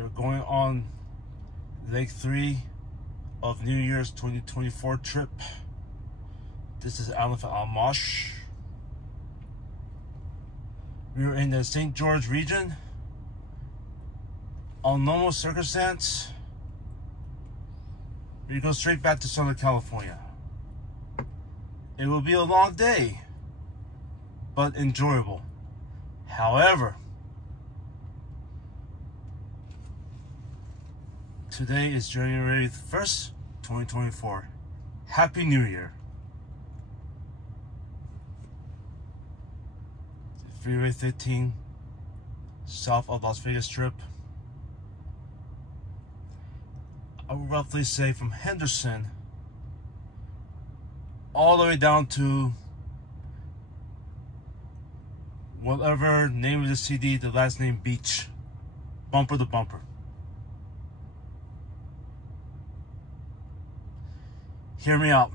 We're going on leg 3 of New Year's 2024 trip. This is Elephant en Marche. We were in the St. George region. On normal circumstance, we go straight back to Southern California. It will be a long day, but enjoyable. However, today is January 1st, 2024. Happy New Year. Freeway 15, south of Las Vegas Strip. I would roughly say from Henderson all the way down to whatever name of the CD, the last name Beach, bumper to bumper. Hear me out.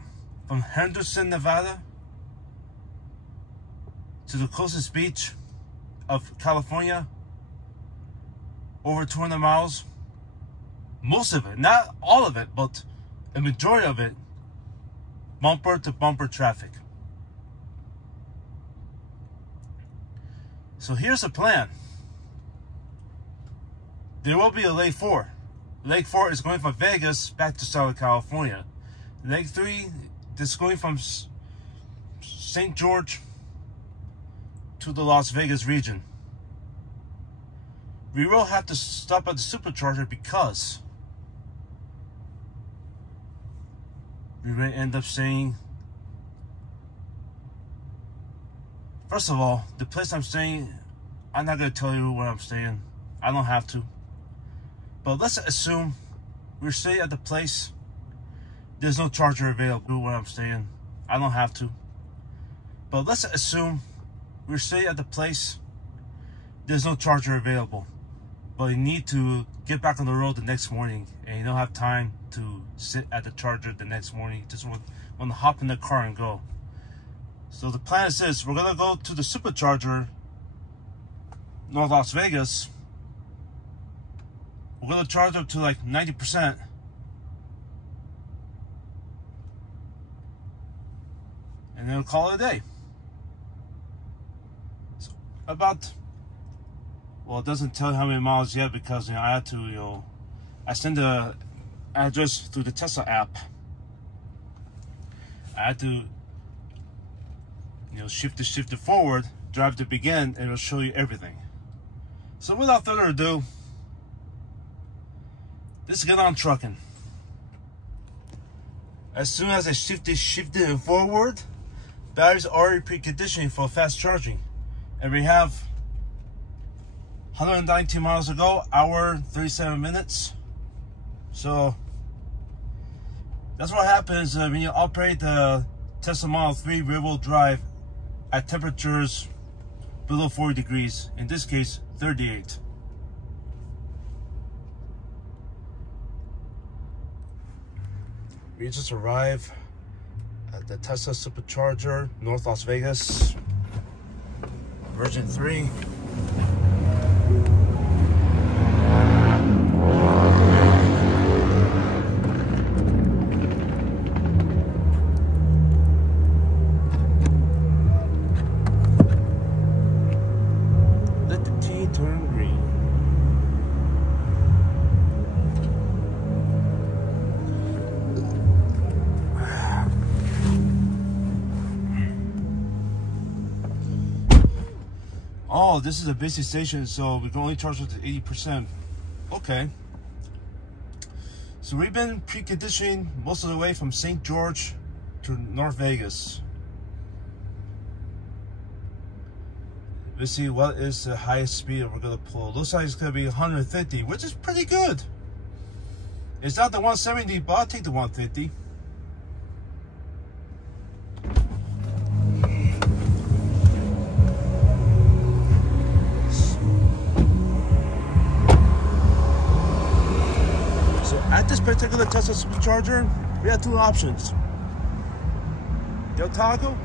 From Henderson, Nevada to the closest beach of California, over 200 miles. Most of it, not all of it, but a majority of it, bumper to bumper traffic. So here's the plan. There will be a leg 4. Leg 4 is going from Vegas back to Southern California. Leg 3 is going from St. George to the Las Vegas region. We will have to stop at the Supercharger because we may end up staying. First of all, the place I'm staying, I'm not going to tell you where I'm staying. I don't have to. But let's assume we're staying at the place. There's no charger available where I'm staying. I don't have to. But let's assume we're staying at the place. There's no charger available. But you need to get back on the road the next morning. And you don't have time to sit at the charger the next morning. You just want to hop in the car and go. So the plan is this. We're going to go to the Supercharger, North Las Vegas. We're going to charge up to like 90%. And then we'll call it a day. So about, well, it doesn't tell you how many miles yet because, I had to, I send the address through the Tesla app. I had to, shift it forward, drive to begin, and it'll show you everything. So without further ado, let's get on trucking. As soon as I shifted it forward, battery's already preconditioning for fast charging. And we have 119 miles to go, hour 37 minutes. So that's what happens when you operate the Tesla Model 3 rear-wheel drive at temperatures below 40 degrees. In this case, 38. We just arrived at the Tesla Supercharger, North Las Vegas, version 3. Let the T turn green. Oh, this is a busy station, so we can only charge it to 80%. Okay. So we've been preconditioning most of the way from St. George to North Vegas. Let's see what is the highest speed we're gonna pull. Looks like it's gonna be 150, which is pretty good. It's not the 170, but I'll take the 150. At this particular Tesla Supercharger, we have two options. Del Taco,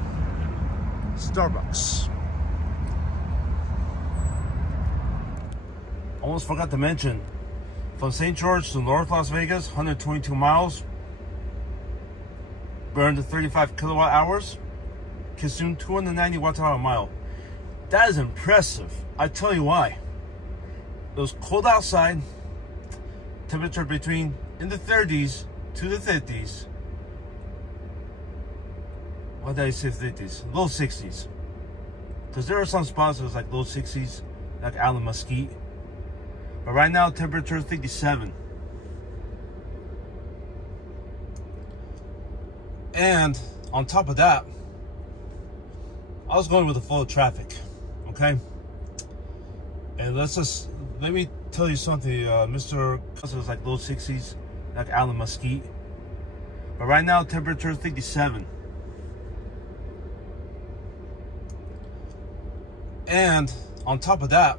Starbucks. Almost forgot to mention, From St. George to North Las Vegas, 122 miles. Burned 35 kilowatt hours. Consumed 290 watt-hour a mile. That is impressive. I tell you why. It was cold outside. Temperature between in the 30s to the 50s. Why did I say 50s? Low 60s. Because there are some spots that was like low 60s, like out in Mesquite. But right now, temperature is 57. And on top of that, I was going with the flow of traffic, okay? And let me tell you something, Mr. It was like low 60s, like out in Mesquite. But right now, temperature is 57. And on top of that,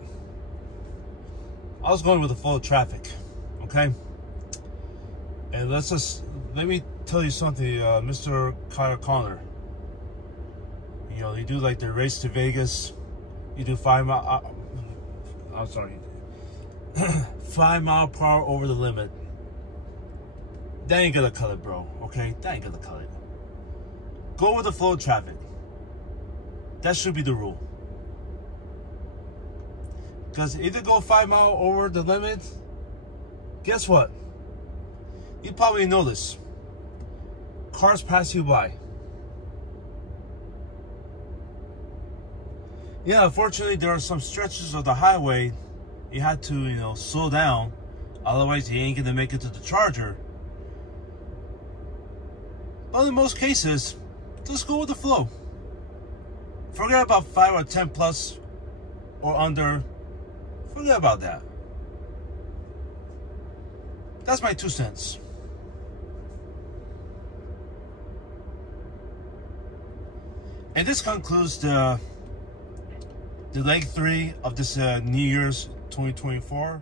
I was going with the flow of traffic, okay? And let me tell you something, Mr. Kyle Connor. You know, you do like the race to Vegas, you do 5 mile per hour over the limit. That ain't gonna cut it, bro, okay? That ain't gonna cut it. Go with the flow of traffic. That should be the rule. Because if you go 5 miles over the limit, guess what? You probably know this. Cars pass you by. Yeah, unfortunately, there are some stretches of the highway you had to, you know, slow down. Otherwise, you ain't gonna make it to the charger. But in most cases, just go with the flow. Forget about 5 or 10 plus or under. Forget about that. That's my 2 cents. And this concludes the leg 3 of this New Year's 2024.